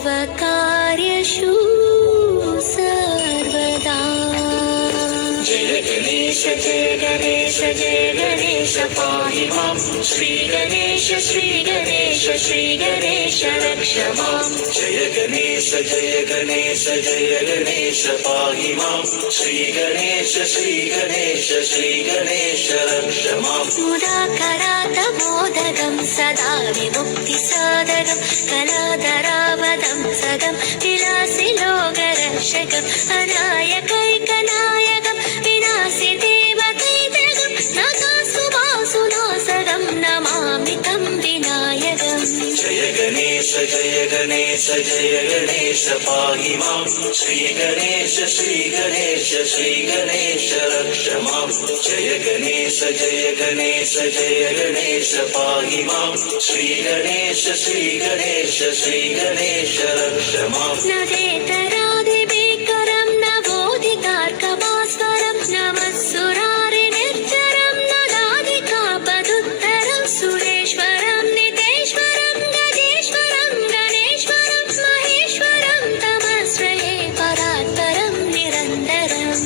सर्वकार्येषु सर्वदा। जय गणेश जय गणेश जय गणेश पाहि मां। श्री गणेश रक्ष मां। जय गणेश जय गणेश जय गणेश पाहि मां। श्री गणेश रक्ष मां। मुदाकरात् मोदकं सदा विमुक्तिसाधकं कलाधरावदं सदं विलासिलोकरक्षकम् अनायकैकनायकं विनाशि देवकैतकं नकासुभासुनासकं नमामि तं विनायकम्। जय गणेश जय गणेश पाहि मां। श्री गणेश रक्ष मां। जय गणेश जय गणेश पाहि मां। श्री गणेश रक्ष मां। नवेतरादिभीकरं नवोदितार्कभास्वरं नमस्सुरारिनिर्झरं नदादिकापदुत्तरं सुरेश्वरं नितेश्वरं गजेश्वरं गणेश्वरं महेश्वरं तमश्रये परात्परं निरन्तरम्।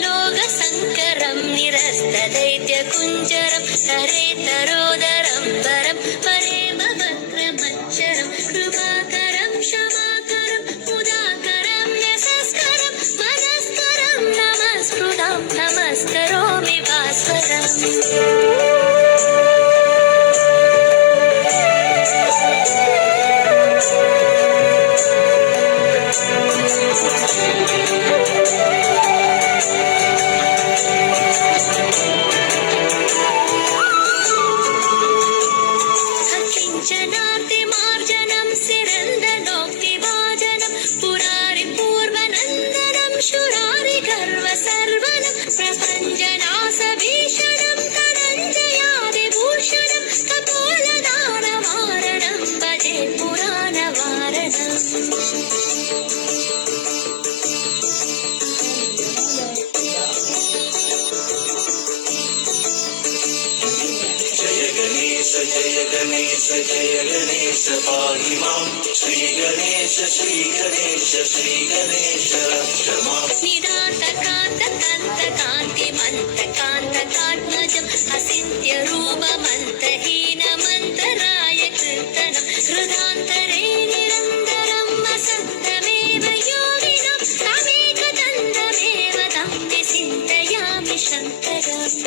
समस्तलोकशङ्करं निरस्तदैत्यकुञ्जरं हरेतरोदरं वरं परेमवक्त्रमच्चरं कृपाकरं क्षमाकरं मुदाकरं यशस्करं मनस्करं नमस्कृतं नमस्करोमि भास्वरम्। अकिञ्चनार्तिमार्जनं सिरन्दनोक्तिभाजनं पुरारिपूर्वनन्दनं शुरारिगर्वसर्वनं प्रपञ्चनाशभीषणं धनञ्जयादिभूषणं कपोलदानवारणं भजे पुराणवारणम्। जय गणेश पाहि मां। श्री गणेश रक्ष मां। निदान्तकान्तकान्तिमन्तकान्तकात्मजम् अचिन्त्यरूपमन्तहीनमन्तराय कीर्तनं हृदान्तरे निरन्तरं वसन्तमेव योगिनं तमेकदन्तमेव तं विचिन्तयामि शङ्करम्।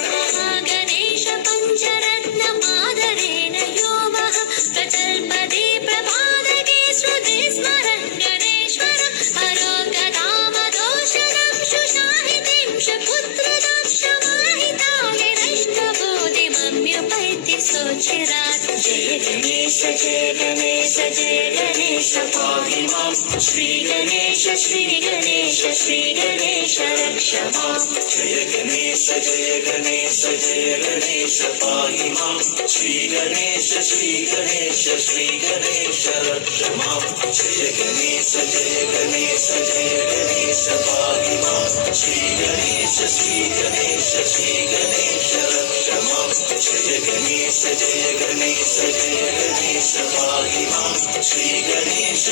महागणेश पञ्चरत्नमादरेण यो वः प्रचल्पदे प्रभादगे श्रुते स्मरन् गणेश्वरम् अरोगदामदोषणं शुशाहितिं शपुत्रदां शमाहिताय नष्टबोधिमम्युपैति सोचिरात्। जय गणेश पाहि मां। श्री गणेश रक्ष मां। जय गणेश पाहि मां। श्री गणेश रक्ष मां। जय गणेश पाहि मां। श्री गणेश रक्ष मां। जय गणेश पाहि मां। श्री गणेश